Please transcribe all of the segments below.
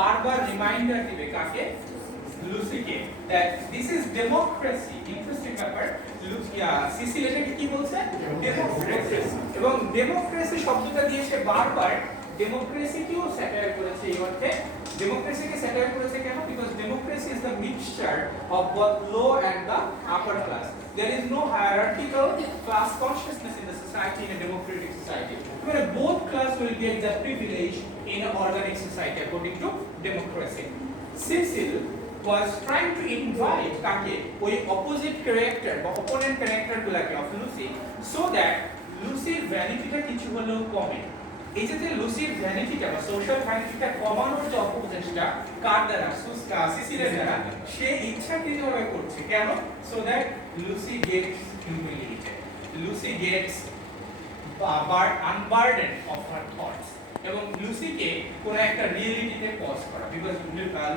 বারবার রিমাইন্ডার দিবে কাকে, লুসিকে, that this is democracy. Interesting ব্যাপার, সিসিল এটাকে কি বলছে, ডেমোক্রেসি। এবং ডেমোক্রেসি শব্দটা দিয়ে সে বারবার ডেমোক্রেসিকেও স্যাটায়ার করেছে। এই অর্থে ডেমোক্রেসিকে স্যাটায়ার করেছে কেন? Because democracy is the mixture of both low and the upper class. There is no hierarchical class consciousness in the society, in a democratic society, where both class will get the privilege in an organic society according to democracy. Cecil was trying to invite kake ওই opposite character বা opponent character গুলাকে of Lucy, so that Lucyর ভ্যানিটিটা কিছু হলেও কমে। এই যে লুসির ভ্যানিটিটা বা social ভ্যানিটিটা কমানোর যে অপোজিশনটা কার দ্বারা, সিসিলের দ্বারা, সে ইচ্ছাকৃতভাবে করছে। কেন? So that Lucy gets humiliated, Lucy gets unburden of her thoughts, এবং লুসিকে কোন একটা রিয়েলিটিতে পজ করা। Because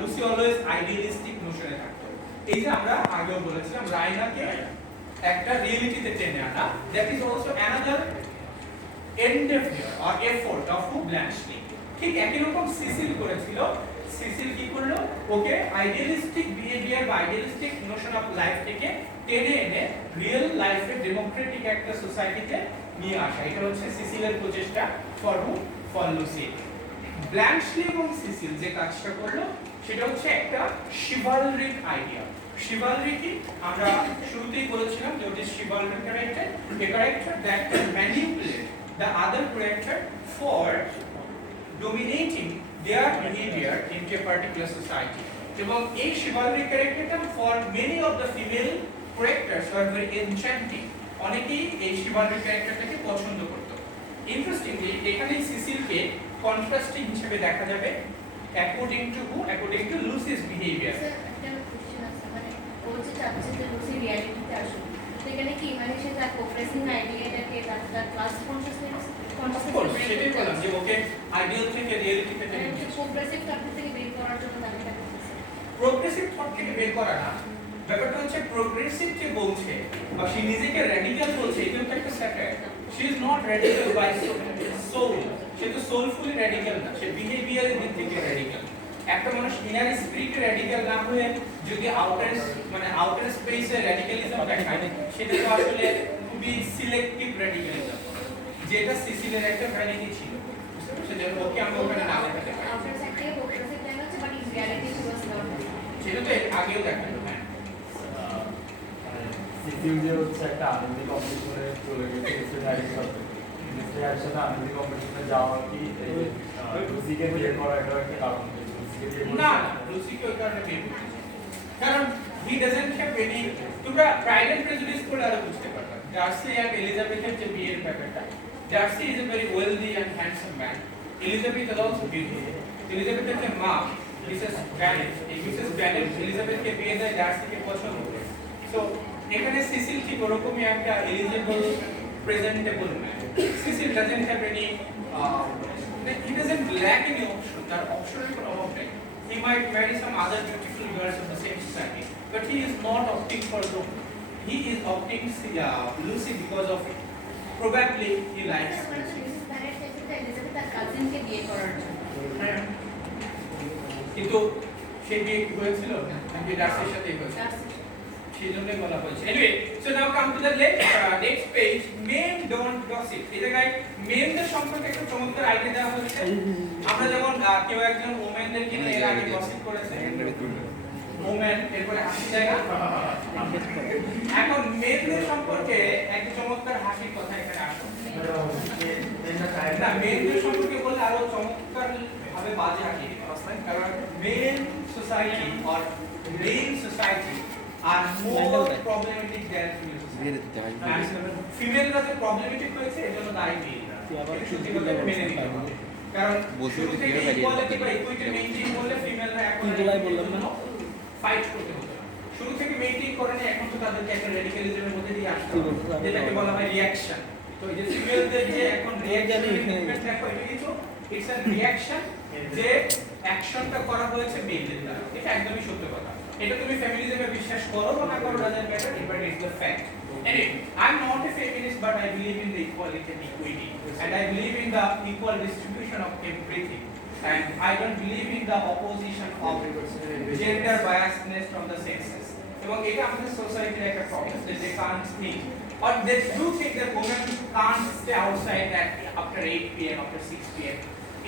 Lucy always idealistic notion থাকতো। এই যে আমরা আগেও বলেছিলাম রাইনাকে একটা রিয়েলিটিতে টেনে আনা, that is also another endeavor or effort of Blanchely। ঠিক একই রকম সিসিল করেছিল। সিসিল কি করলো, ওকে আইডিয়ালিস্টিক বিহেভিয়ার বা আইডিয়ালিস্টিক নোশন অফ লাইফ থেকে টেনে এনে রিয়েল লাইফে ডেমোক্রেটিক একটা সোসাইটিতে নিয়ে আসা। এটা হচ্ছে সিসিলের প্রচেষ্টা ফর লুসি। ব্ল্যানচলি এবং সিসিল যে কাজটা করলো সেটা হচ্ছে একটা শিভালরিক আইডিয়া। শিভালরি কি আমরা শুরুতেই বলেছিলাম যে ওটা chivalry character, a character that can manipulate the other character for dominating their behavior into a particular society. এবং এই chivalry characterটা for many of the female characters were very enchanting. অনেকেই এই chivalry characterটাকে পছন্দ করত। ইন্টারেস্টিংলি এখানে সিসিলকে কন্ট্রাস্টিং হিসেবে দেখা যাবে according to who? According to Lucy's behavior. একটা কোশ্চেন আছে, মানে ও যে চাচ্ছে যে লুসি রিয়ালিটিতে আসুক, সেখানে কি মানে সে তার প্রোগ্রেসিং আইডিয়াটাকে তার ক্লাস কনসিয়াসনেস সেটাই বললাম যে ওকে আইডিয়াল থেকে রিয়েলিটিতে টেনে নিয়ে আসা। প্রোগ্রেসিভ থট থেকে বের করার জন্য তাকে প্রোগ্রেসিভ থট থেকে বের করা না, ব্যাপারটা হচ্ছে প্রোগ্রেসিভ যে বলছে বা সে নিজেকে র্যাডিক্যাল বলছে, এটা তো একটা satire. She is not radical by soul, সে তো সোলফুলি র্যাডিক্যাল না, সে বিহেভিয়ারের দিক থেকে র্যাডিক্যাল। একটা মানুষ ইনার স্পিরিটে র্যাডিক্যাল না হয়ে যদি আউটার স্পেসে র্যাডিক্যালিজম দেখায়, সেটা তো আসলে খুবই সিলেক্টিভ র্যাডিক্যালিজম, যেটা সিসিলের একটা ভ্যানিটি ছিল। সেটা ওকে আমরা ওখানে না দেখাতে পারি। আউটার সাইড থেকে প্রোগ্রেসিভ দেখানো হচ্ছে, but in reality he was not. সেটা তো আগেও দেখানো। হ্যাঁ, সিসিল যে হচ্ছে একটা আনন্দিক কম্পিটিশনে চলে গেছে মিস্টার হ্যারির সাথে। মিস্টার হ্যারির সাথে আনন্দিক কম্পিটিশনে যাওয়া কি এই লুসিকে বিয়ে করা এটা একটা কারণ? লুসিকে বিয়ে না না, লুসিকে ওই কারণে বিয়ে করতেছে কারণ হি ডাজন্ট হ্যাভ এনি। তোমরা প্রাইড এন্ড প্রেজুডিস করে আরো বুঝতে পারবে। ডার্সি আর এলিজাবেথের যে বিয়ের ব্যাপারটা, Darcy is a very wealthy and handsome man, Elizabeth is also beautiful. এলিজাবেথের যে মা মিসেস ব্যানেট এলিজাবেথকে বিয়ে দেয় ডার্সিকে পছন্দ করে। সো এখানে সিসিল ঠিক ওরকমই একটা eligible presentable man. Cecil doesn't have any, he doesn't lack any option. তার অপশনের কোনো অভাব নেই। He might marry some other beautiful girls of the same society, but he is not opting for them. He is opting Lucy because of probably he likes Lucy. Mrs Bennet চাইছে যে Elizabeth তার কাজিনকে বিয়ে করার জন্য। কিন্তু সে বিয়ে কি হয়েছিল নাকি ডার্সির সাথেই হয়েছিল? সেই জন্যই বলা হয়েছে। Anyway, so now come to the next page. Men don't gossip. এই জায়গায় মেনদের সম্পর্কে একটা চমৎকার আইডিয়া দেওয়া হয়েছে। আমরা যেমন কেউ একজন ওমেনদেরকে নিয়ে এর আগে গসিপ করেছে, ওমেন এরপরে হাসি জায়গা। এখন মেনদের সম্পর্কে একটা চমৎকার হাসির কথা এখানে আসে না। মেনদের সম্পর্কে বললে আরো চমৎকার ভাবে বাজে হাসি, কারণ men society or men society are more problematic than ফিমেলরা যে প্রবলেমেটিক হয়েছে এজন্য দায়ী মেয়েরা। সত্যি কথা মেনে নিতে হবে, কারণ শুরু থেকে ইকুয়ালিটি বা ইকুইটি মেইনটেইন করলে ফিমেলরা এখন বললাম না ফাইট করতে হতো। শুরু থেকে মেইনটেইন করেনি, এখন তো তাদেরকে একটা রেডিক্যালিজমের মধ্যে দিয়ে আসতে হবে, যেটাকে বলা হয় রিঅ্যাকশন। তো এই যে ফিমেলদের যে এখন রিঅ্যাকশন মুভমেন্ট দেখো, এটা কিন্তু ইটস আ রিঅ্যাকশন, যে অ্যাকশনটা করা হয়েছে মেয়েদের দ্বারা। এটা একদমই সত্য কথা। এটা তুমি ফেমিনিজমে বিশ্বাস করো বা না করো, doesn't matter, but it's the fact. Anyway, I'm not a feminist, but I believe in the equality and equity, and I believe in the equal distribution of everything. and I don't believe in the opposition of gender biasness from the sexes. এবং এটা আমাদের সোসাইটির একটা problem যে they can't think or they do think that women can't stay outside at after 8 p.m. after 6 p.m.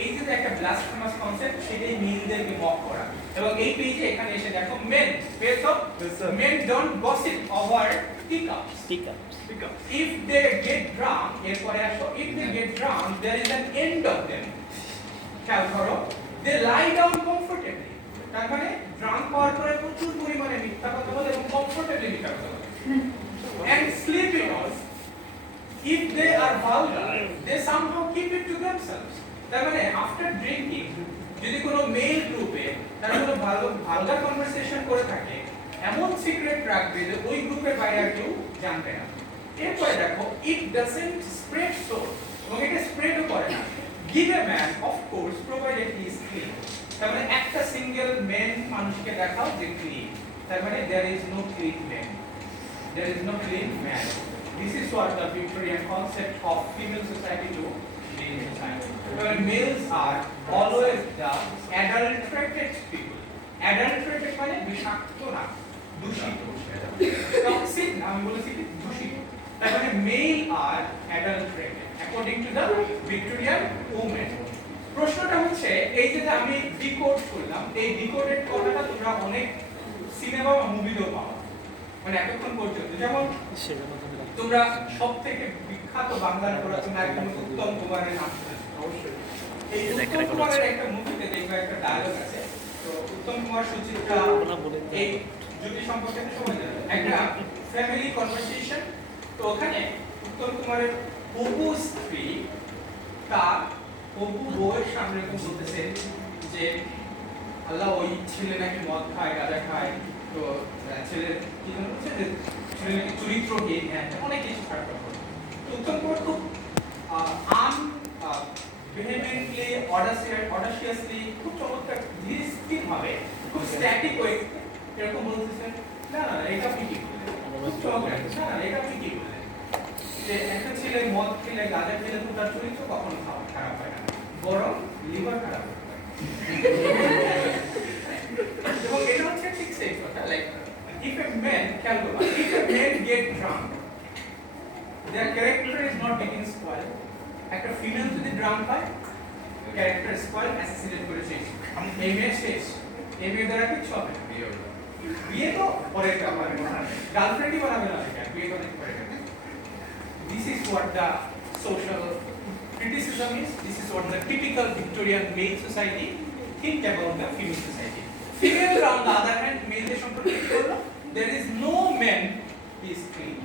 এই যে একটা blasphemous concept সেটাই মেয়েদেরকে মক করা এবং এই পেজে এখানে এসে দেখো men page of men don't gossip over teacups. If they get drunk এরপরে আসো if they get drunk there is an end of them. খেয়াল করো they lie down comfortably. তার মানে ড্রাঙ্ক হওয়ার পরে প্রচুর পরিমাণে মিথ্যা কথা বলে এবং কমফোর্টেবলি মিথ্যা কথা বলে and sleeping also if they are vulgar they somehow keep it to themselves. তার মানে আফটার ড্রিঙ্কিং যদি কোনো মেল গ্রুপে তারা কোনো ভালগার কনভারসেশন করে থাকে এমন সিক্রেট রাখবে যে ওই গ্রুপের বাইরে আর কেউ জানবে না। এরপরে দেখো ইট ডাজন্ট স্প্রেড সো এবং এটা স্প্রেডও করে না। Give a man of course provided he is clean. তার মানে একটা সিঙ্গেল মেন মানুষকে দেখাও যে ক্লিন, তার মানে there is no clean man, there is no clean man. This is what the Victorian concept of female society to Well, males are always the adulterated people. Adulterated মানে বিষাক্ত না, দূষিত, toxic না, আমি বলেছি কি দূষিত। তার মানে male are adulterated according to the Victorian women. প্রশ্নটা হচ্ছে এই যে আমি ডিকোড করলাম, এই ডিকোডেড কথাটা তোমরা অনেক সিনেমা বা মুভিতেও পাও, মানে এতক্ষণ পর্যন্ত। যেমন তোমরা সবথেকে বিখ্যাত বাংলার পুরাতন একজন উত্তম কুমারের নাম শুনেছো অবশ্যই। এই উত্তম কুমারের একটা মুভিতে দেখবে একটা ডায়লগ আছে, তো উত্তম কুমার সুচিত্রা এই জুটি সম্পর্কে সবাই জানে, একটা ফ্যামিলি কনভারসেশন। তো ওখানে উত্তম কুমারের হবু স্ত্রী তার হবু বউয়ের সামনে বলতেছেন যে আল্লাহ ওই ছেলে নাকি মদ খায় গাঁজা খায়, তো ছেলের কি জানো হচ্ছে যে ছেলে নাকি চরিত্রহীন, হ্যাঁ অনেক কিছু খারাপ করে। উত্তম কুমার খুব vehemently, audaciously, খুব চমৎকার ধীর স্থির ভাবে, খুব স্ট্যাটিক ওয়ে এরকম বলতেছেন, না না এটা আপনি কি বললেন, খুব চমৎকার, না না এটা আপনি কি বললেন, যে একটা ছেলে মদ খেলে গাঁজা খেলে তো তার চরিত্র কখনো খারাপ হয় না, বরং লিভার খারাপ হয়। এবং এটা হচ্ছে ঠিক সেই কথা, like if a man get drunk their character is not getting spoiled. একটা ফিমেল যদি ড্রাম পায় ক্যারেক্টার স্পয়েল অ্যাসাসিনেট করে শেষ, এই মেয়ে শেষ, এই মেয়ে দ্বারা কিছু হবে না, বিয়ে তো পরে ব্যাপার, গার্লফ্রেন্ডই বানাবে না, বিয়ে তো অনেক পরে। This is what the social criticism is, this is what the typical Victorian male society think about the female society. Female on the other hand, male দের সম্পর্কে কি বললো, there is no man is clean,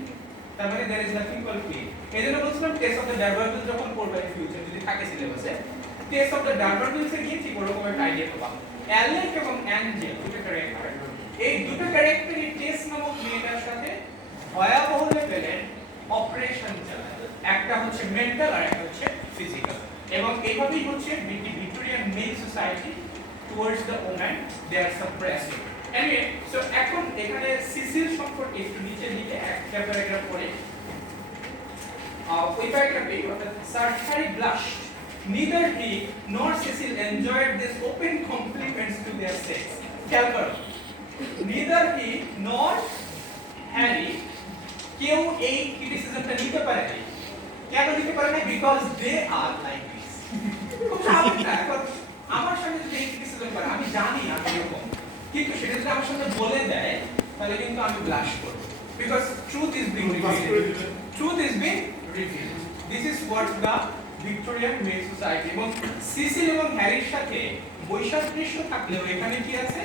তার মানে there is nothing called clean। এজন্য বলছিলাম test of the ডারবারভিল যখন পড়বে future যদি থাকে সিলেবাসে, টেস্ট অফ দ্য ডারবারভিলস এ গিয়ে ঠিক ওরকম একটা আইডিয়া পাবা। অ্যালেক এবং অ্যাঞ্জেল দুটো ক্যারেক্টার, এই দুটো ক্যারেক্টারই টেস্ট নামক মেয়েটার সাথে ভয়াবহ লেভেলের অপারেশন চালায়, একটা হচ্ছে মেন্টাল আর একটা হচ্ছে ফিজিক্যাল। এবং এইভাবেই হচ্ছে Victorian male society towards the woman they are suppressing. Anyway, so এখন এখানে সিসিল সম্পর্কে একটু নিচে দিকে একটা প্যারাগ্রাফ পড়ে, ওই প্যারাগ্রাফে Sir Harry blushed. Neither he nor Cecil enjoyed these open compliments to their sex. খেয়াল করো, neither he nor Harry কেউ এই ক্রিটিসিজমটা নিতে পারে না। কেন নিতে পারে না? Because they are like this. খুব স্বাভাবিক না, এখন আমার সামনে যদি এই ক্রিটিসিজম করে আমি জানি আমি এরকম, কিন্তু সেটা যদি আমার সামনে বলে দেয় তাহলে কিন্তু আমি ব্লাশ করব, because truth is being revealed, truth is being revealed. This is what the Victorian male society. এবং সিসিল এবং হ্যারির সাথে বৈসাদৃশ্য থাকলেও এখানে কি আছে?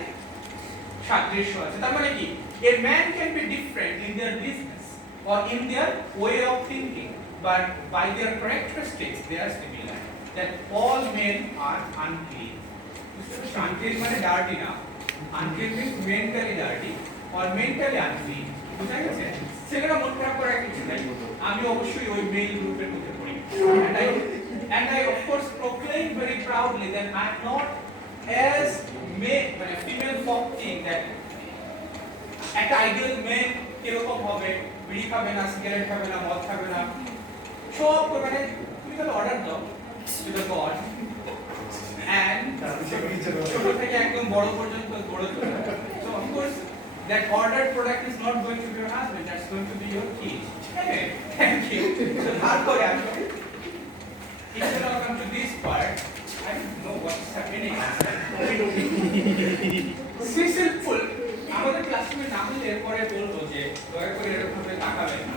সাদৃশ্য আছে। তার মানে কি, a man can be different in their business or in their way of thinking, but by their characteristics they are similar, that all men are unclean. Unclean মানে dirty না, unclean means mentally dirty or mentally unclean, বুঝা গেছে? সেটা মন খারাপ করার কিছু নাই, আমি অবশ্যই ওই মেল গ্রুপের মধ্যে পড়ি, and I of course proclaim very proudly that I am not as male মানে female folk think that একটা আইডিয়াল মেন কিরকম হবে, বিড়ি খাবে না, সিগারেট খাবে না, মদ খাবে না, সব মানে তুমি তাহলে অর্ডার দাও টু দ্য গড and ছোট থেকে একদম বড় পর্যন্ত গড়ে তোলা so of course that ordered product is not going to be your husband, that's going to be your kid. Okay, thank you. So তারপরে আসো if you now come to this part, I don't know what's happening. Cecil Poole, আমাদের ক্লাসরুমে না হলে এরপরে বলবো যে দয়া করে এরকম ভাবে তাকাবেন না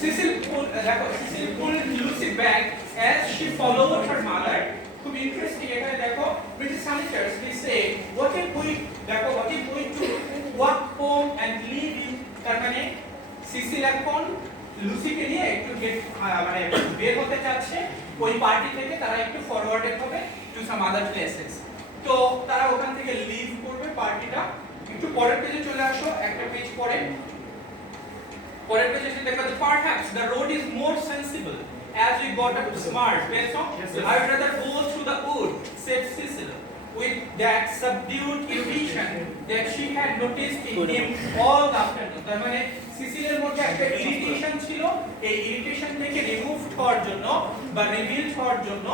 Cecil Poole, দেখো Cecil Poole Lucy back as she followed her mother. খুব ইন্টারেস্টিং এখানে দেখো British Sanitors they say what if we দেখো what if we to walk home and leave you তার মানে সিসিল এখন লুসিকে নিয়ে একটু মানে বের হতে চাচ্ছে ওই পার্টি থেকে তারা একটু ফরওয়ার্ডেড হবে টু সাম আদার প্লেসেস তো তারা ওখান থেকে লিভ করবে পার্টিটা একটু পরের পেজে চলে আসো একটা পেজ পরের পেজে এসে দেখো perhaps the road is more sensible as we got up smart based on I'd rather go through the wood said Cecil with that subdued irritation that she had noticed in him all the afternoon তার মানে সিসিলের মধ্যে একটা irritation ছিল এই irritation থেকে remove হওয়ার জন্য বা রিভিল হওয়ার জন্য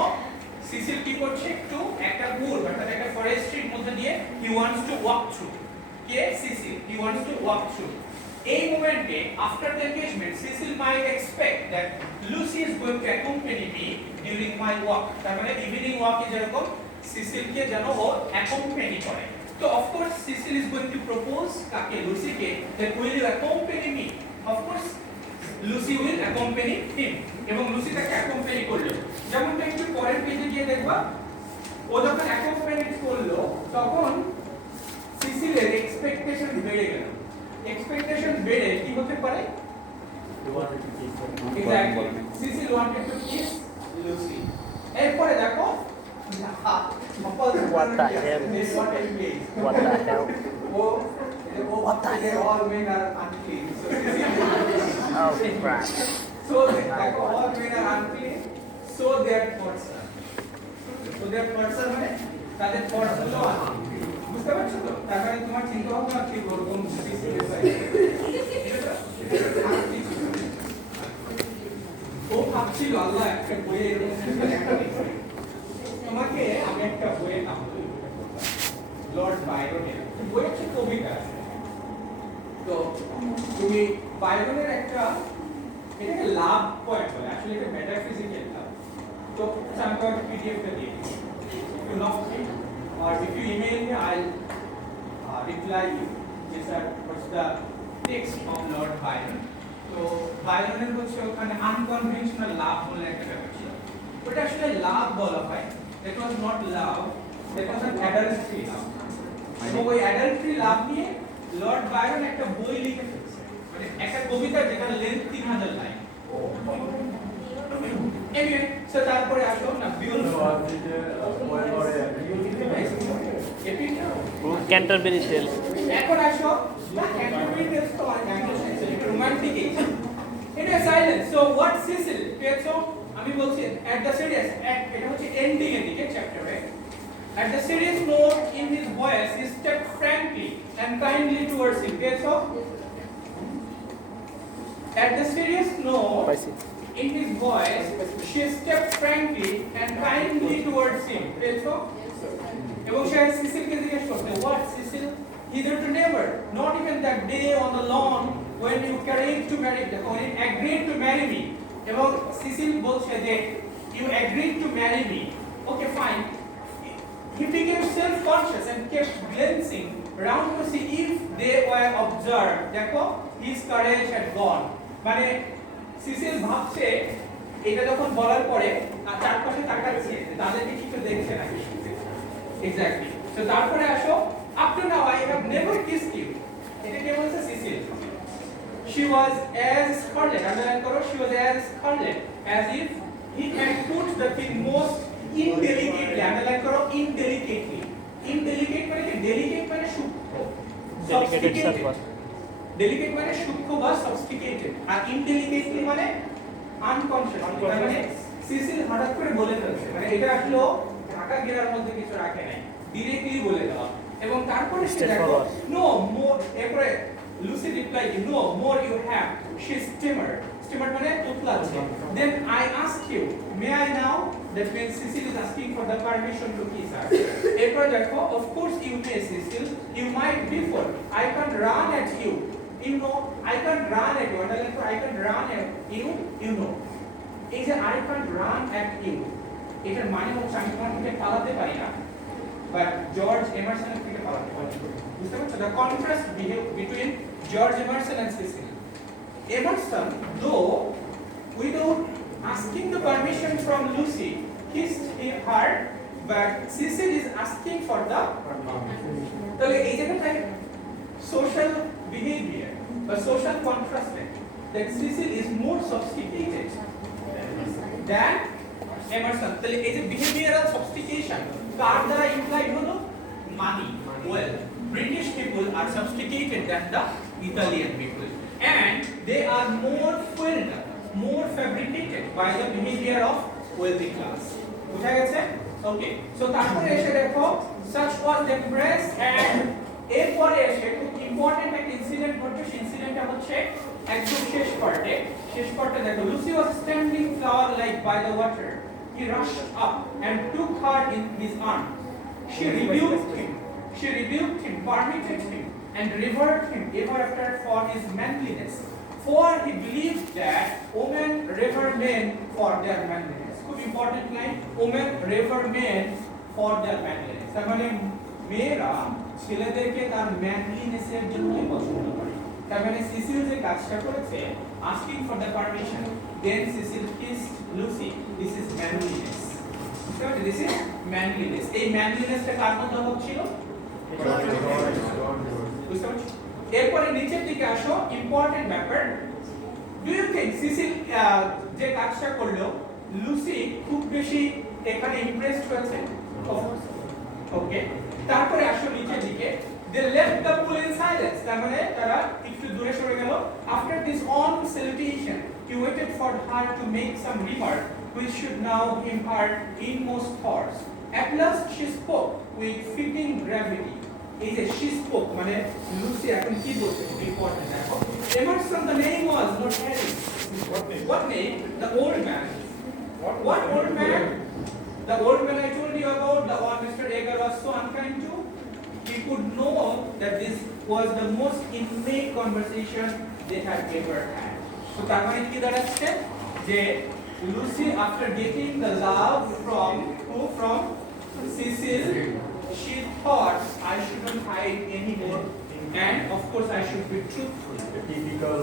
সিসিল কি করছে একটু একটা wood অর্থাৎ একটা ফরেস্ট্রির মধ্যে দিয়ে he wants to walk through কে Cecil he wants to walk through এই মোমেন্টে after the engagement Cecil might expect that Lucy is going to accompany me during my walk তার মানে ইভিনিং ওয়াকে যেরকম সিসিলকে যেন ও accompany করে তো of course Cecil is going to propose কাকে লুসিকে that will you accompany me of course Lucy will accompany him এবং Lucy তাকে accompany করলো যেমনটা একটু পরের পেজে গিয়ে দেখবা ও যখন accompany করলো তখন সিসিলের এক্সপেকটেশন বেড়ে গেল expectation বেড়ে কি হতে পারে exactly Cecil wanted to kiss Lucy এরপরে দেখো What the hell? What the hell? What the hell? All men are unclean. Oh crap. So দেখো all men are unclean. So their person. So their person মানে তাদের person হলো unclean. বুঝতে পারছো তো তার মানে তোমার চিন্তা ভাবনা কি ওরকম সিসিলের সাইড ও ভাবছিল আল্লাহ একটা বইয়ে তোমাকে আমি একটা বইয়ের নাম বলি লর্ড বাইরনের বই হচ্ছে কবিতা তো তুমি বাইরনের একটা এটাকে লাভ পয়েন্ট বলে আসলে এটা মেটাফিজিক্যাল লাভ তো আমি একটা পিডিএফ টা দিয়ে you know or if you email me I'll reply you yes sir what's the text of Lord Byron তো বাইরনের হচ্ছে ওখানে আনকনভেনশনাল লাভ বলে একটা ব্যাপার ছিল ওটা আসলে লাভ বলা হয় that was not love that was an adultery love এবং ওই adultery লাভ নিয়ে লর্ড বাইরন একটা বই লিখে ফেলেছে মানে একটা কবিতা যেটা লেন্থ 3000 লাইন এনিওয়ে সো তারপরে আসো না Canterbury Tales. এখন আসো না ক্যান্টারবারি টেলস তো রোমান্টিক এজ এটা সাইলেন্স সো হোয়াট সিসিল পেয়েছো আমি বলছি এট দ্য সিরিয়াস এটা হচ্ছে এন্ডিং এর দিকে চ্যাপ্টারে at the serious note in his voice he stepped frankly and kindly towards him পেয়েছো at the serious note in his voice she stepped frankly and kindly towards him পেয়েছো এবং সে সিসিলকে জিজ্ঞেস করছে what Cecil hither to never not even that day on the lawn when you carried to marry when you agreed to marry me এবং Cecil বলছে যে you agreed to marry me okay fine he became self conscious and kept glancing round to see if they were observed দেখো his courage had gone মানে Cecil ভাবছে এটা যখন বলার পরে আর চারপাশে তাকাচ্ছে তাদেরকে কিছু দেখছে নাকি exactly so তারপরে আসো up to now I have never kissed you এটা কে বলছে Cecil she was as scarlet underline করো she was as scarlet as if he had put the thing most indelicately underline করো indelicately indelicate মানে কি delicate মানে সূক্ষ্ম Delicated server. delicate মানে সূক্ষ্ম বা sophisticated আর indelicately মানে unconscious মানে সিসিল হঠাৎ করে বলে ফেলছে মানে এটা আসলে ঢাকা ঘেরার মধ্যে কিছু রাখে নাই ডিরেক্টলি বলে দেওয়া এবং তারপরে সে দেখো নো মোর এরপরে Lucy reply no more you have she stammer stammer মানে তোতলাচ্ছে then I ask you may I now that means Cecil is asking for the permission to kiss her. এরপর দেখো, of course you may Cecil, you might before, I can run at you. You know, I can run at you. Underline for I can run at you, you know. এই যে I can run at you, এটার মানে হচ্ছে আমি তোমার থেকে পালাতে পারি না, but George Emerson থেকে পালাতে পারি। বুঝতে পারছো? The contrast between George Emerson and Cecil. Emerson, though without asking the permission from Lucy, kissed her, but Cecil is asking for the তাহলে এই জায়গাটায় social behavior বা social contrast that Cecil is more sophisticated than Emerson. তাহলে এই যে behavioral sophistication কার দ্বারা implied হলো? Money, wealth. British people are sophisticated than the Italian people, and they are more fueled, more fabricated by the behavior of wealthy class. বুঝা গেছে? ওকে, so তারপরে এসে দেখো such was the press, and এরপরে এসে খুব ইম্পর্টেন্ট একটা ইনসিডেন্ট ঘটছে। সেই ইনসিডেন্টটা হচ্ছে একদম শেষ পার্টে দেখো, Lucy was standing flower like by the water. He rushed up and took her in his arms. She rebuked him, permitted him, and revered him ever after for his manliness. For he believed that women revere men for their manliness. খুব important line, women revere men for their manliness. তার মানে মেয়েরা ছেলেদেরকে তার ম্যানলিনেসের জন্যই পছন্দ করে। তার মানে সিসিল যে কাজটা করেছে, asking for the permission, then Cecil kissed Lucy. This is manliness. This is manliness. এই ম্যানলিনেসটা কার মধ্যে হচ্ছিল? বুঝতে পারছো? এরপরে নিচের দিকে আসো, ইম্পর্টেন্ট ব্যাপার। ডু ইউ থিংক সিসিল যে কাজটা করলো, লুসি খুব বেশি এখানে ইমপ্রেসড হয়েছে? ওকে, তারপরে আসো নিচের দিকে, they left the pool in silence, তার মানে তারা একটু দূরে সরে গেল। After this on salutation, he waited for her to make some remark which should now give her inmost thoughts. At last she spoke with fitting gravity. এই যে she spoke মানে লুসি এখন কি বলছে, ইম্পর্টেন্ট দেখো। Emerson, the name was not Harry. What name? The old man. What old man? The old man I told you about, the one Mr. Agar was so unkind to. He could know that this was the most intimate conversation they had ever had. So তার মানে কি দাঁড়াচ্ছে যে Lucy, after getting the love from Cecil, she thought I shouldn't hide anymore, and of course I should be truthful. Typical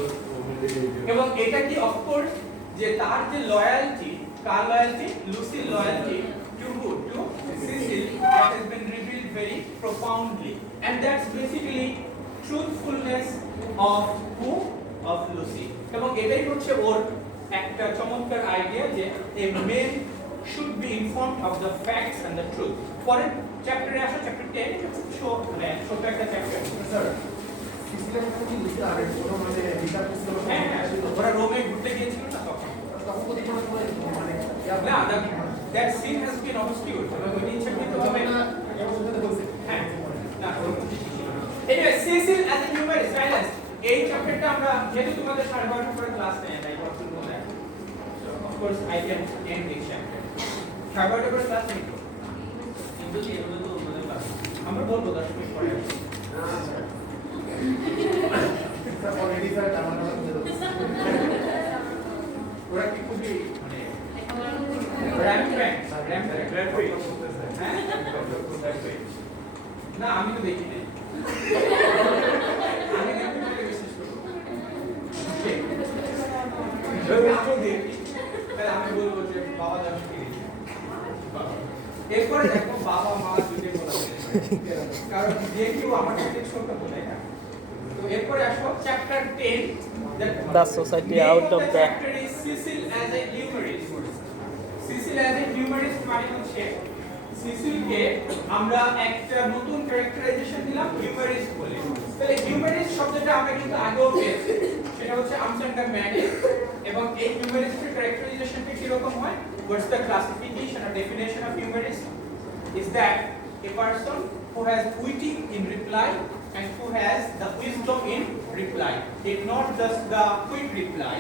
এবং এটা কি of course যে তার যে loyalty, car loyalty? Lucy's loyalty to who? To Cecil, that has been revealed very profoundly, and that's basically truthfulness of who? Of Lucy. এবং এটাই হচ্ছে ওর একটা চমৎকার আইডিয়া যে a man should be informed of the facts and the truth. পরের চ্যাপ্টারে আসো, chapter 10, মানে ছোট একটা চ্যাপ্টার। স্যার সিসিলের সাথে কি বুঝতে আর কোনো মানে বিচার করতে হবে? হ্যাঁ হ্যাঁ, ওরা রোমে ঘুরতে গিয়েছিল না তখন। তখন প্রতিটা মানে না, that scene has been obscured. ওই ইচ্ছাকৃতভাবে হ্যাঁ না। Anyway, Cecil as a humorist, silence. এই চ্যাপ্টারটা আমরা যেহেতু তোমাদের 12:30 পরে ক্লাস নেই, তাই করতে বলে। Of course I can end this chapter. 12:30 পরে ক্লাস নেই তো। কিন্তু এগুলো তো আমাদের ক্লাস। আমরা বলবো 10 মিনিট পরে। স্যার অলরেডি স্যার আমার ওরা কি খুবই মানে র্যাম্প হ্যাঁ না, আমি তো দেখি নাই। আমি দেখতে পেলে বিশেষ করবো। আমি দেখি, তাহলে আমি বলবো যে বাবা যাবে ফিরে। এরপরে দেখো বাবা মা দুটোই বলা যায়, কারণ যে কেউ আমার থেকে ছোট বলে না। তো এরপরে আসো chapter 10, The society out of the chapter is Cecil as a humorist. Cecil as a humorist মানে হচ্ছে সিসিলকে আমরা একটা নতুন ক্যারেক্টারাইজেশন দিলাম হিউমারিস্ট বলে। তাহলে হিউমারিস্ট শব্দটা আমরা কিন্তু আগেও পেয়েছি, সেটা হচ্ছে আমসান্ডার ম্যানে। এবং এই হিউমারিস্টের ক্যারেক্টারাইজেশনটা কি রকম হয়? What's the classification or definition of humorist? Is that a person who has witty in reply and who has the wisdom in reply. It not just the quick reply,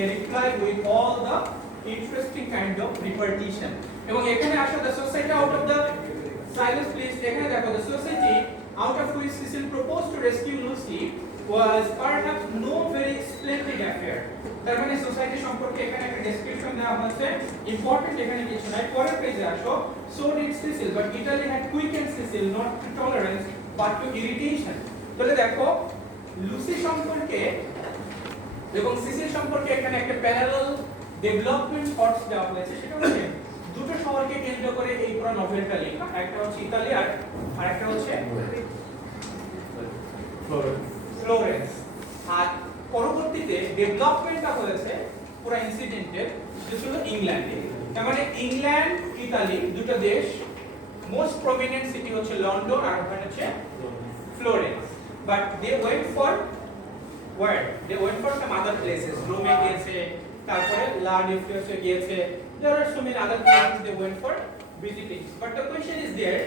a reply with all the interesting kind of repartition. এবং এখানে আসো the society out of the silence please এখানে দেখো the society out of which Cecil proposed to rescue Lucy was perhaps no very splendid affair তার মানে society সম্পর্কে এখানে একটা ডেসক্রিপশন দেওয়া হয়েছে ইম্পর্টেন্ট এখানে কিছু নাই পরের পেজে আসো so did Cecil but Italy had quickened Cecil not to tolerance but to irritation তাহলে দেখো লুসি সম্পর্কে এবং সিসিল সম্পর্কে এখানে একটা প্যারালাল ডেভেলপমেন্ট থটস দেওয়া হয়েছে সেটা হচ্ছে দুটো শহরকে কেন্দ্র করে এই পুরো নভেলটা লেখা একটা হচ্ছে ইতালি আর আরেকটা হচ্ছে ফ্লোরেন্স আর পরবর্তীতে ডেভেলপমেন্টটা হয়েছে পুরো ইনসিডেন্টের সেটা ছিল ইংল্যান্ডে তার মানে ইংল্যান্ড ইতালি দুটো দেশ মোস্ট প্রমিনেন্ট সিটি হচ্ছে লন্ডন আর ওখানে হচ্ছে Florence but they went for where they went for some other places Rome গিয়েছে তারপরে লাডিফিয়াসে গিয়েছে there are so many other places they went for visiting but the question is there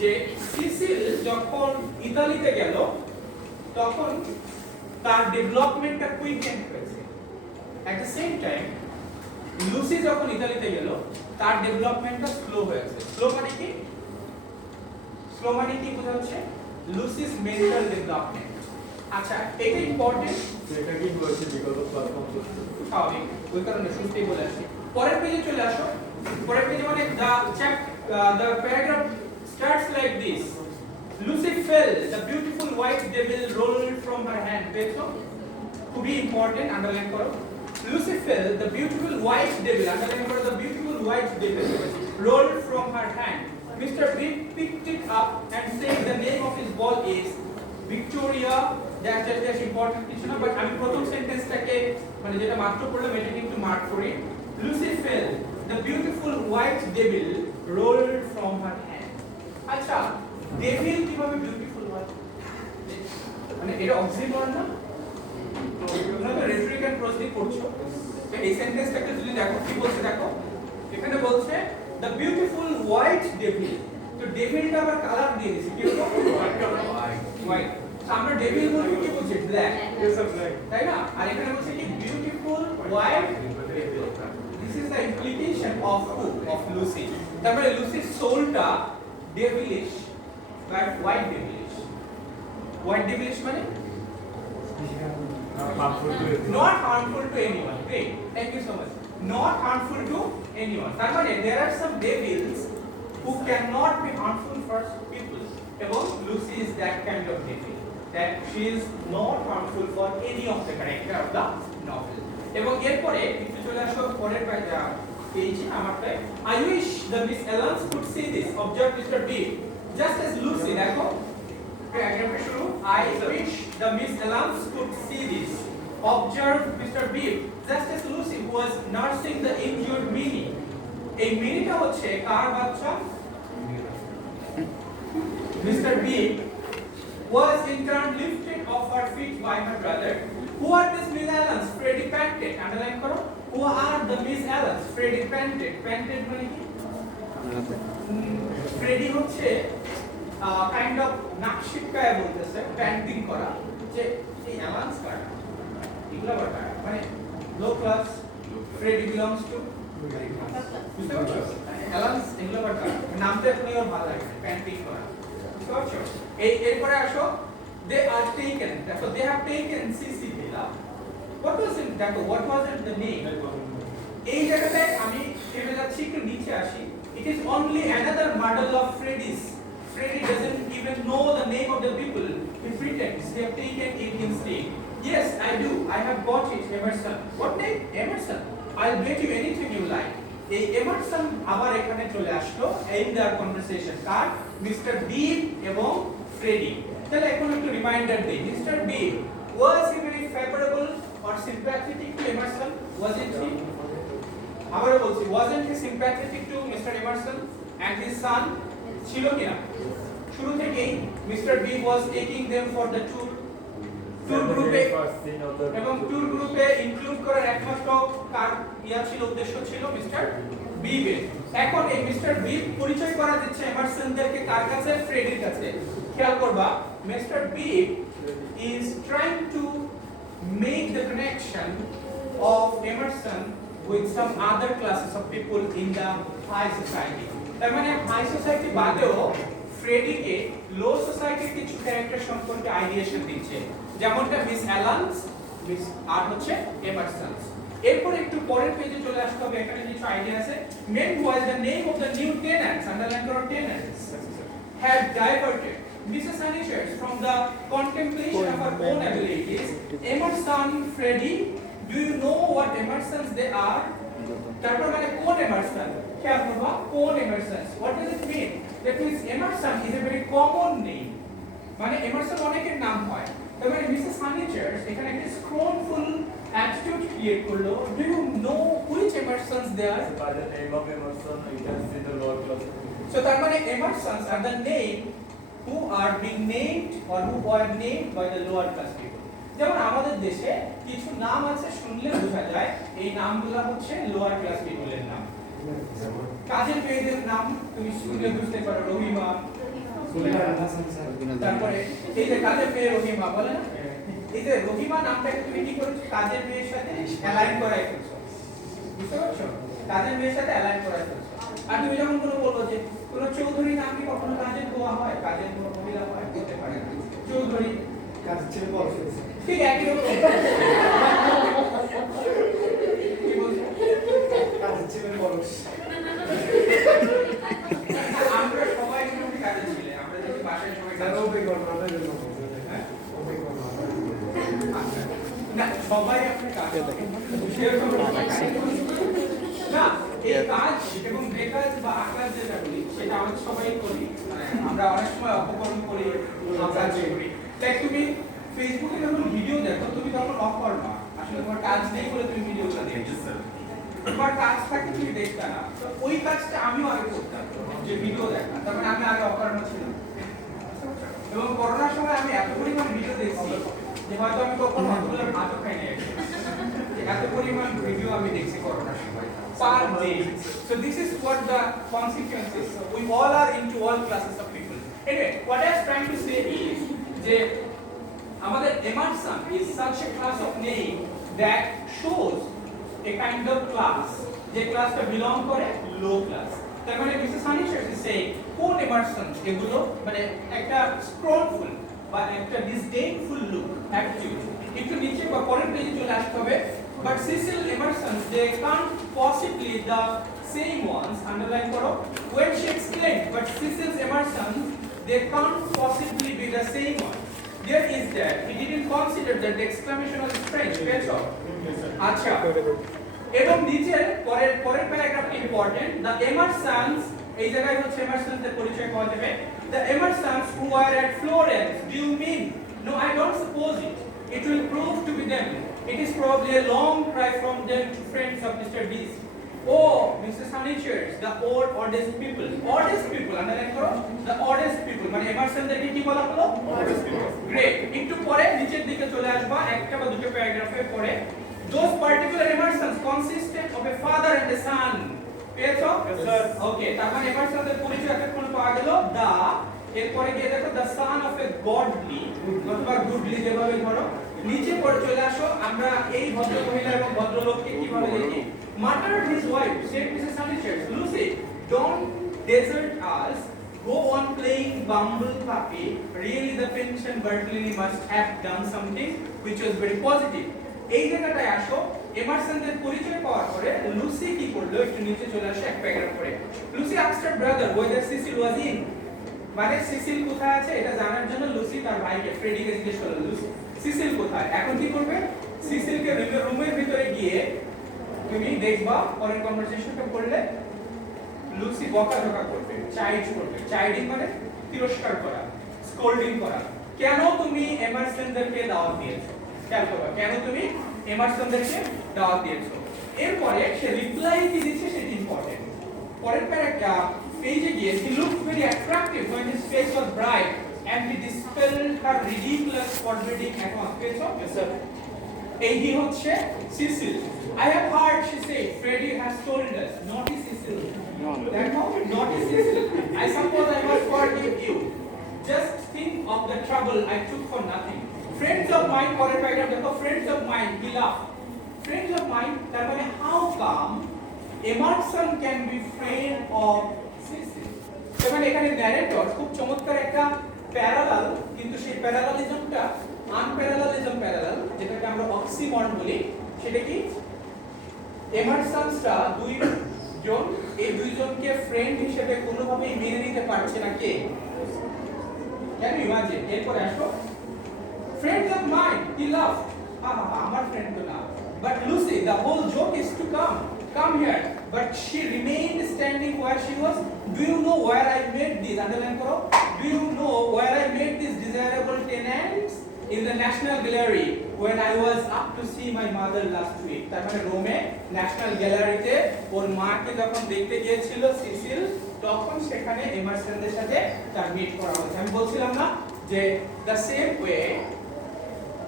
যে Cecil যখন ইতালিতে গেল তখন তার ডেভেলপমেন্টটা কুইকেন হয়েছে at the same time Lucy যখন ইতালিতে গেল তার ডেভেলপমেন্টটা স্লো হয়েছে স্লো মানে কি বোঝা হচ্ছে লুসিস মেন্টাল ডেভেলপমেন্ট আচ্ছা এটা ইম্পর্টেন্ট সেটা কি হয়েছে বিকজ অফ প্ল্যাটফর্ম স্বাভাবিক ওই কারণে শুরুতেই বলে আসি পরের পেজে চলে আসো পরের পেজে মানে the paragraph starts like this Lucy fell the beautiful white devil rolled from her hand দেখো খুবই ইম্পর্টেন্ট আন্ডারলাইন করো Lucy fell the beautiful white devil underline করো the beautiful white devil rolled from her hand Mr. Big picked it up and said the name of his ball is Victoria that's important কিছু না but আমি প্রথম সেন্টেন্সটাকে মানে যেটা মাত্র পড়লাম এটা কিন্তু মার্ক করি Lucy fell the beautiful white devil rolled from her hand আচ্ছা ডেভিল কিভাবে বিউটিফুল হয় মানে এটা অক্সিমরন না তোমরা তো রেটরিক এন্ড প্রোজ দিয়ে পড়ছো তো এই সেন্টেন্সটাকে যদি দেখো কি বলছে দেখো এখানে বলছে the beautiful white devil তো ডেভিলটা আবার কালার দিয়ে দিয়েছে কি হলো হোয়াইট আমরা ডেভিল বলতে কি বলছি ব্ল্যাক তাই না আর এখানে বলছে কি beautiful white this is the implication of Lucy তারপরে লুসির সোলটা ডেভিলিশ বাট হোয়াইট ডেভিলিশ মানে not harmful to anyone great thank you so much not harmful to anyone তার মানে there are some devils who cannot be harmful for people এবং Lucy is that kind of devil that she is not harmful for any of the character of the novel এবং এরপরে একটু চলে আসো পরের পেজে আমারটা I wish the Miss Ellens could see this observed Mr. B just as Lucy দেখো প্যারাগ্রাফে শুরু I wish the Miss Ellens could see this observed Mr. B just as Lucy was nursing the injured Minnie এই মিনিটা হচ্ছে কার বাচ্চা Mr. B was in turn lifted off her feet by her brother. Who are these Miss Ellens? Freddie panted. Underline karo. Who are the Miss Ellens? Freddie panted. Panted মানে কি? Freddie হচ্ছে kind of নাকশিটকায় বলতেছে painting করা যে এই Ellens কারা এগুলা বাটা মানে low class Freddie belongs to বুঝতে পারছো Ellens এগুলা বাটা নামটা এখনই ওর ভালো লাগে প্যান্টিং করা বুঝতে পারছো এই এরপরে আসো they are taken দেখো they have taken CC Villa what was it দেখো what was it the name এই জায়গাটায় আমি থেমে যাচ্ছি একটু নিচে আসি it is only another model of Freddie doesn't even know the name of the people he pretends they have taken it instead yes I do I have got it Emerson what name Emerson I'll bet you anything you like এই Emerson আবার এখানে চলে আসলো in their conversation কার mister Beebe এবং Freddy তাহলে এখন একটু রিমাইন্ডার দেই mister Beebe was he very favorable or sympathetic to Emerson wasn't he আবার বলছি wasn't he sympathetic to Mr. Emerson and his son ছিল কিনা শুরু থেকেই mister Beebe was taking them for the tour গ্রুপে এবং ট্যুর গ্রুপে ইনক্লুড করার একমাত্র কার ছিল উদ্দেশ্য ছিল মিস্টার বিবের এখন এই মিস্টার বিব পরিচয় করা দিচ্ছে এমারসনদেরকে কার কাছে ফ্রেডির কাছে খেয়াল করবা mister বিব is trying to make the connection of Emerson with some other classes of people in the high society. তার মানে হাই সোসাইটি বাদেও ফ্রেডিকে লো সোসাইটির কিছু ক্যারেক্টার সম্পর্কে আইডিয়েশন দিচ্ছে, যেমনটা মিস অ্যালান্স মিস আর হচ্ছে এমারসন। এরপর একটু পরের পেজে চলে আসতে হবে, এখানে কিছু আইডিয়া আছে। Men was the name of the new tenants, underline করো tenants, had diverted Mrs. Sanitors from the contemplation of her own abilities. Emerson, Freddie, do you know what Emersons they are? তারপর মানে কোন Emerson, খেয়াল করবা কোন Emerson, what does it mean? That means Emerson is a very common name, মানে Emerson অনেকের নাম হয়। তার মানে মিসেস সানিচার্স এখানে একটা স্ক্রনফুল অ্যাটিটিউড ক্রিয়েট করলো। Do you know which Emersons they are? By the name of Emerson, you can see the lower class. So তার মানে Emersons are the name who are being named or who were named by the lower class people. যেমন আমাদের দেশে কিছু নাম আছে, শুনলে বোঝা যায় এই নামগুলো হচ্ছে লোয়ার ক্লাস পিপলের নাম। কাজের মেয়েদের নাম তুমি শুনলে বুঝতে পারো, রহিমা। তারপরে এই যে কাজের মেয়ে রহিমা বলে না, এই যে রহিমা নামটাকে তুমি কি করেছো, কাজের মেয়ের সাথে অ্যালাইন করাই ফেলছো, বুঝতে পারছো? কাজের মেয়ের সাথে অ্যালাইন করাই ফেলছো। আর তুমি যখন কোনো বলবো যে কোনো চৌধুরী নাম কি কখনো কাজের গোয়া হয়, কাজের কোনো মহিলা হয়, হতে পারে না। চৌধুরী কাজের ছেলে বড় হয়েছে। ঠিক একই রকম। কি বলছো? কাজের ছেলে বড়। আমরা সবাই মোটামুটি কাজে ছিলে, আমরা যদি বাসায় সবাই কাজ ওবে করব না, হ্যাঁ ওবে করব না, সবাই আপনি কাজ করেন। সেরকম না, এই কাজ এবং বেকাজ বা আকাজ যেটা বলি সেটা আমরা সবাই করি, মানে আমরা অনেক সময় অপকর্ম করি, কাজ করি। লাইক তুমি ফেসবুকে যখন ভিডিও দেখো তুমি তখন অকর্মা, আসলে তোমার কাজ নেই বলে তুমি ভিডিওটা দেখছো। তোমার কাজ থাকে তুমি দেখতে না, তো ওই কাজটা আমিও আগে করতাম, যে ভিডিও দেখা, তার মানে আমি আগে অকর্মা ছিলাম। এবং করোনার সময় আমি এত পরিমাণ ভিডিও দেখছি যে হয়তো আমি কখনো অতগুলো ভাতও খাই নাই, এত পরিমাণ ভিডিও আমি দেখছি করোনার সময় per day. So this is what the consequences. We all are into all classes of people. Anyway, what I was trying to say is যে আমাদের Emerson is such a class of name that shows a kind of class, যে ক্লাসটা belong করে low class. তার মানে Mrs সানিচার্স is saying কোন Emerson এগুলো মানে একটা scornful বা একটা disdainful look attitude, একটু নিচে বা পরের পেজে চলে আসতে হবে। But Cecil Emerson, they can't possibly the same ones, underline করো, when she exclaimed, but Cecil Emerson, they can't possibly be the same one. There is that, he didn't consider that the exclamation was French, পেয়েছো? আচ্ছা, এবং নিচের পরের প্যারাগ্রাফটি important, the Emersons, এই জায়গায় হচ্ছে এমারসনদের পরিচয় পাওয়া যাবে, the Emersons who are at Florence, do you mean? No, I don't suppose it. It will prove to be them. It is probably a long cry from them to friends of Mr. Beast. Oh, Mr. Sanitors, the oddest people. Oddest people, underline করো, the oddest people. মানে এমারসনদেরকে কি বলা হলো? Oddest people. Great. একটু পরে নিচের দিকে চলে আসবা, একটা বা দুটো প্যারাগ্রাফের পরে। Those particular Emersons consisted of a father and a son. পেয়েছো? Yes, sir. Okay, তার মানে এমারসনদের পরিচয় এতক্ষণ পাওয়া গেল, the এরপরে গিয়ে দেখো the son of a godly অথবা গুডলি যেভাবে ধরো, নিচে পড়ে চলে আসো, আমরা এই ভদ্র মহিলা এবং ভদ্রলোককে কিভাবে দেখি? Muttered his wife, said Mrs. Sanitors, Lucy, don't desert us. Go on playing bumble puppy. Really, the pension Bertolini must have done something which was very positive. এই জায়গাটায় আসো, এমারসনদের পরিচয় পাওয়ার পরে লুসি কি করলো, একটু নিচে চলে আসো এক প্যারাগ্রাফ পরে। Lucy asked her brother whether Cecil was in. মানে সিসিল কোথায় আছে এটা জানার জন্য লুসি তার ভাইকে ফ্রেডিকে জিজ্ঞেস করলো, লুসি সিসিল কোথায়? এখন কি করবে? সিসিলকে রুমের ভিতরে গিয়ে তুমি দেখবা পরের কনভারসেশনটা করলে লুসি বকাঝকা করবে, চাইল্ড করবে। চাইল্ডিং মানে তিরস্কার করা, স্কোল্ডিং করা। কেন তুমি এমারসনদেরকে দাওয়াত দিয়েছো? খেয়াল করবা, কেন তুমি এমারসনদেরকে দাওয়াত দিয়েছো? এরপরে সে রিপ্লাই কি দিচ্ছে সেটা ইম্পর্টেন্ট। পরের প্যারাগ্রাফ পেজে গিয়ে, he looked very attractive when his face was bright and he dispelled her ridiculous forbidding atmosphere. Yes, sir. এই he হচ্ছে Cecil. I have heard, she said, Freddie has told us, naughty Cecil. দেখো, naughty Cecil. I suppose I must forgive you. Just think of the trouble I took for nothing. Friends of mine, পরের paragraph দেখো, friends of mine, he laughed. Friends of mine, তার মানে how come Emerson can be friend of Cecil. মানে এখানে narrator খুব চমৎকার একটা parallel, কিন্তু সেই প্যারালালিজমটা আনপ্যারালালিজম প্যারালাল, যেটাকে আমরা অক্সিমরন বলি, সেটা কি এমারসনসরা দুইজন, এই দুইজনকে ফ্রেন্ড হিসেবে কোনোভাবেই মেনে নিতে পারছে না। কে? Can you imagine? এরপরে আসো, friends of mine, he laughed. আমার friend তো না। But Lucy, the whole joke is to come here. But she remained standing where she was. Do you know where I made this? Underline karo. Do you know where I made these desirable tenants? In the National Gallery when I was up to see my mother last week. তার মানে রোমে national গ্যালারিতে ওর মাকে যখন দেখতে গিয়েছিল Cecil, তখন সেখানে এমারসনদের সাথে তার মিট করা হয়েছে। আমি বলছিলাম না যে the same way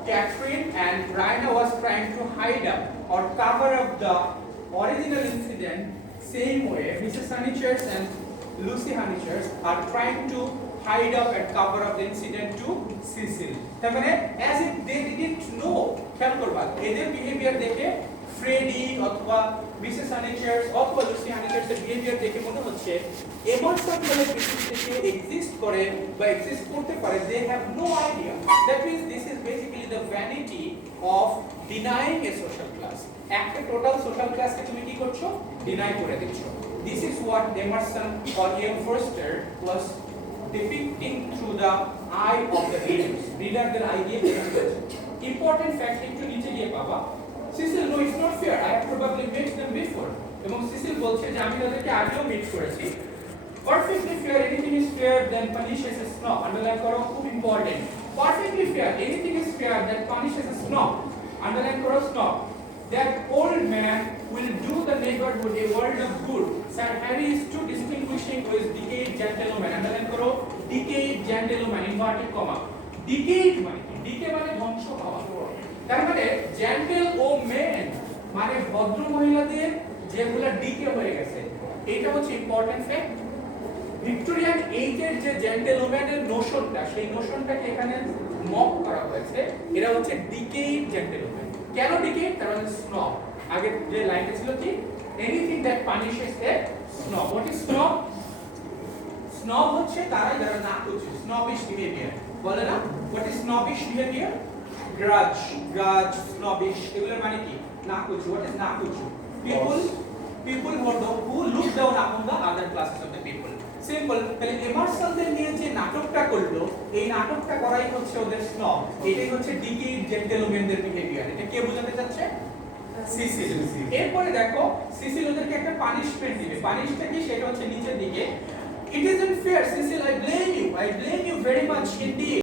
Catherine and Raina was trying to hide up or cover up the original incident, same way Mrs. Honeychurch and Lucy Honeychurch are trying to hide up and cover up the incident to Cecil. তার মানে as if they didn't know, খেয়াল করবা এদের behaviour দেখে Freddie অথবা Mrs হানিচার্স অথবা Lucy হানিচার্সের behaviour দেখে মনে হচ্ছে এমারসন বলে পৃথিবীতে এক্সিস্ট করে বা এক্সিস্ট করতে পারে, they have no idea. That means this is basically the vanity of denying a social class. একটা টোটাল সোশ্যাল ক্লাসকে তুমি কি করছো? ডিনাই করে দিচ্ছ। This is what Emerson or E M Forster was depicting through the eye of the readers. Readerদের eye দিয়ে বোঝানো হয়েছে। Important fact একটু নিচে গিয়ে পাবা, Cecil, no, it's not fair. I have probably met them before. এবং Cecil বলছে যে আমি তাদেরকে আগেও মিট করেছি। Perfectly fair, anything is fair then punishes a snob. Underline করো, খুব important. Perfectly fair, anything is fair that punishes a snob. Underline করো, snob. That old man will do the neighborhood a world of good. Sir Harry is too distinguishing with decayed gentleman. Underline করো, decayed gentleman, inverted comma. Decayed মানে কি? Decay মানে ধ্বংস হওয়া। তার মানে gentle ও main মানে ভদ্র মহিলাদের যেগুলা ডিকে হয়ে গেছে, এটা হচ্ছে ইম্পর্টেন্ট ফ্যাক্ট। ভিক্টোরিয়ান এইজের যে জেন্টেল ওম্যানের নোশনটা, সেই নোশনটাকে এখানে মক করা হয়েছে। এরা হচ্ছে ডিকেইড জেন্টেল ওম্যান। কেন ডিকেইড? কারণ স্নব। আগে যে লাইনটা ছিল কি, anything that punishes a snob. What is snob? Snob হচ্ছে তারা যারা না করছে, স্নবিশ বিহেভিয়ার বলে না। What is snobbish behaviour? grudge, snobbish, এগুলোর মানে কি? নাকুচু। What is নাকুচু? People who look down upon the other classes of the people. Simple. তাহলে এমারসনদের নিয়ে যে নাটকটা করলো, এই নাটকটা করাই হচ্ছে ওদের স্নব। এটাই হচ্ছে ডিকেইড জেন্টেলম্যানদের বিহেভিয়ার। এটা কে বোঝাতে চাচ্ছে? সিসিল। এরপরে দেখো সিসিল ওদেরকে একটা পানিশমেন্ট দিবে। পানিশটা কি? সেটা হচ্ছে নিচের দিকে, It isn't fair, Cecil. I blame you very much indeed.